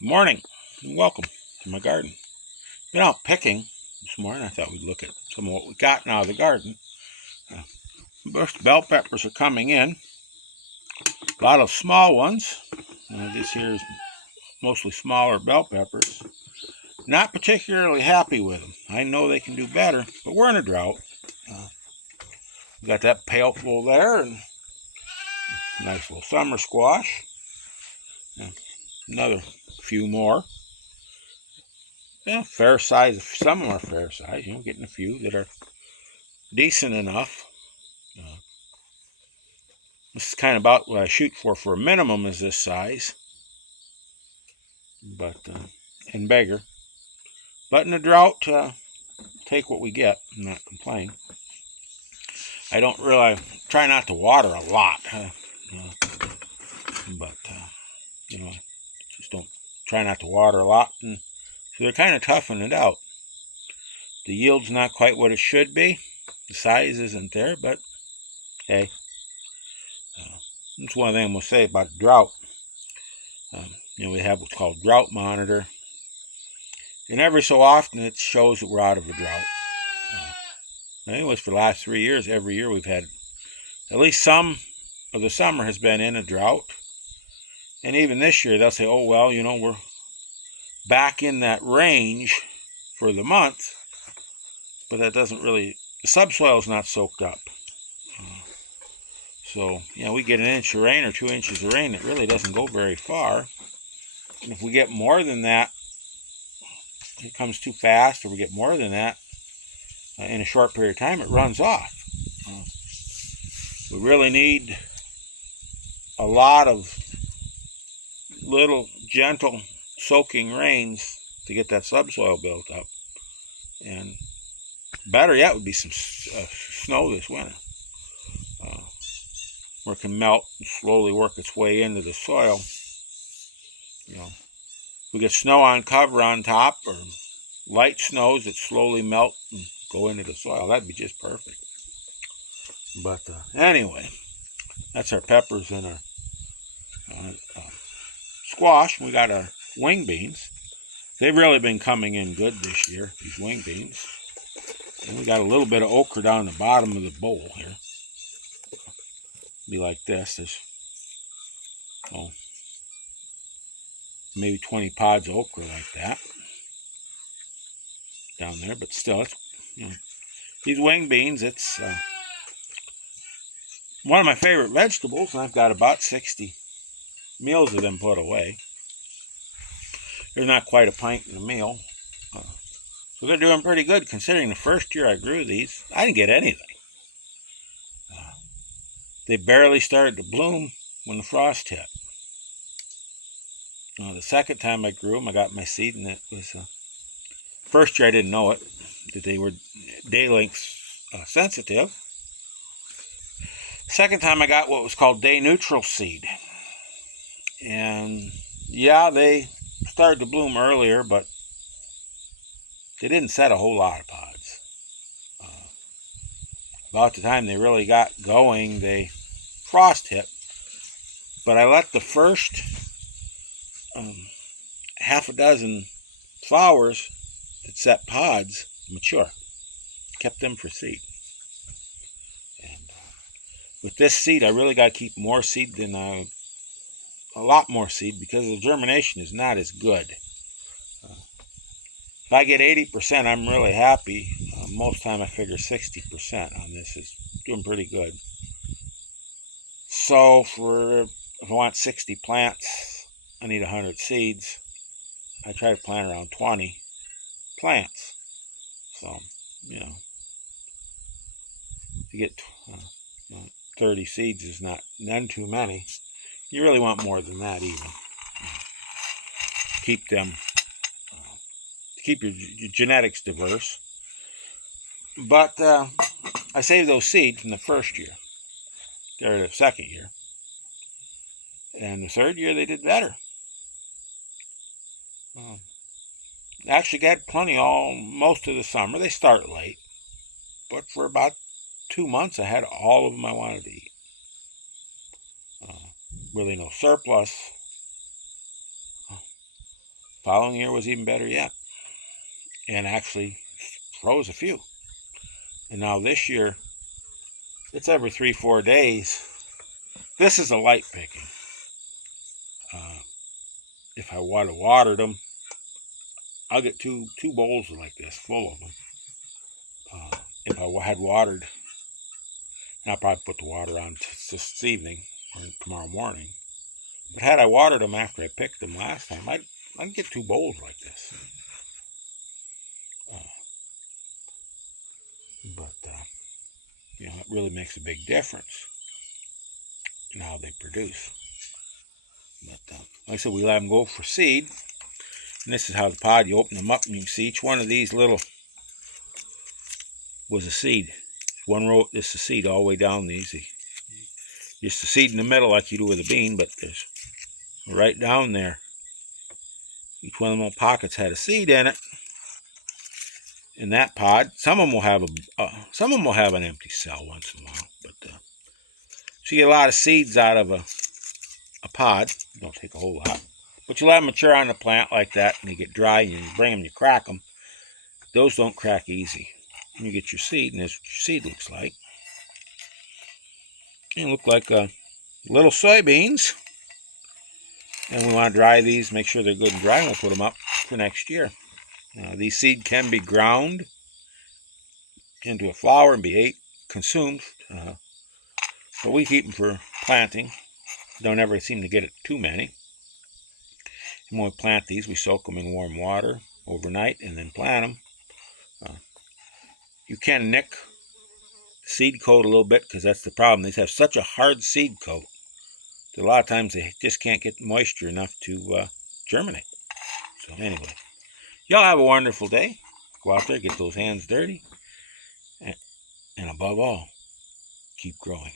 Good morning and welcome to my garden. Been out picking this morning. I thought we'd look at some of what we got out of the garden. First, bell peppers are coming in. A lot of small ones. This here is mostly smaller bell peppers. Not particularly happy with them. I know they can do better, but we're in a drought. We got that pailful there and nice little summer squash. Another few more. Yeah, fair size. Some of them are fair size. Getting a few that are decent enough. This is kind of about what I shoot for a minimum is this size, but and bigger. But in a drought, take what we get and not complain. I don't really try not to water a lot, but just don't try not to water a lot, and so they're kind of toughing it out. The yield's not quite what it should be. The size isn't there, but hey, that's one thing I'm gonna say about the drought. We have what's called drought monitor, and every so often it shows that we're out of a drought. Anyways, for the last 3 years, every year we've had at least some of the summer has been in a drought. And even this year, they'll say, oh, well, we're back in that range for the month, but that doesn't really, the subsoil is not soaked up. So, we get an inch of rain or 2 inches of rain. It really doesn't go very far. And if we get more than that, it comes too fast, or we get more than that in a short period of time, it runs off. We really need a lot of little gentle soaking rains to get that subsoil built up. And better yet would be some snow this winter, where it can melt and slowly work its way into the soil. We get snow on cover on top, or light snows that slowly melt and go into the soil. That'd be just perfect. But anyway, that's our peppers and our squash. We got our wing beans. They've really been coming in good this year, these wing beans. And we got a little bit of okra down the bottom of the bowl here. Be like this. There's maybe 20 pods of okra like that down there, but still, it's these wing beans. It's one of my favorite vegetables, and I've got about 60 meals of them put away. They're not quite a pint in a meal, so they're doing pretty good considering the first year I grew these, I didn't get anything. They barely started to bloom when the frost hit. The second time I grew them, I got my seed, and it was first year I didn't know it, that they were day length sensitive. Second time I got what was called day neutral seed, and they started to bloom earlier, but they didn't set a whole lot of pods. About the time they really got going, they frost hit, but I let the first half a dozen flowers that set pods mature. Kept them for seed. And with this seed, I really got to keep more seed than a lot more seed, because the germination is not as good. If I get 80%, I'm really happy. Most time I figure 60% on this is doing pretty good. So if I want 60 plants, I need 100 seeds. I try to plant around 20 plants. So, to get 30 seeds is not none too many. You really want more than that even. Keep them, keep your genetics diverse. But I saved those seeds from the first year, or the second year. And the third year they did better. Actually got plenty most of the summer. They start late, but for about 2 months I had all of them I wanted to eat. Really no surplus. Following year was even better yet, and actually froze a few. And now this year, it's every 3-4 days. This is a light picking. If I would have watered them, I'll get two bowls like this full of them. If I had watered, I'll probably put the water on this evening or tomorrow morning. But had I watered them after I picked them last time, I'd get 2 bowls like this. But it really makes a big difference in how they produce. But like I said, we let them go for seed. And this is how the pod, you open them up and you can see each one of these little was a seed. One row, this is a seed all the way down these. Just a seed in the middle like you do with a bean, but there's right down there. Each one of them little pockets had a seed in it. In that pod, some of them will have an empty cell once in a while, but so you get a lot of seeds out of a pod. You don't take a whole lot, but you let them mature on the plant like that, and they get dry, and you bring them, you crack them. Those don't crack easy. And you get your seed, and this is what your seed looks like. They look like little soybeans. And we want to dry these, make sure they're good and dry, and we'll put them up for next year. These seed can be ground into a flour and be consumed. But we keep them for planting. Don't ever seem to get it too many. And when we plant these, we soak them in warm water overnight and then plant them. You can nick the seed coat a little bit because that's the problem. These have such a hard seed coat that a lot of times they just can't get moisture enough to germinate. So anyway, y'all have a wonderful day. Go out there, get those hands dirty, and above all, keep growing.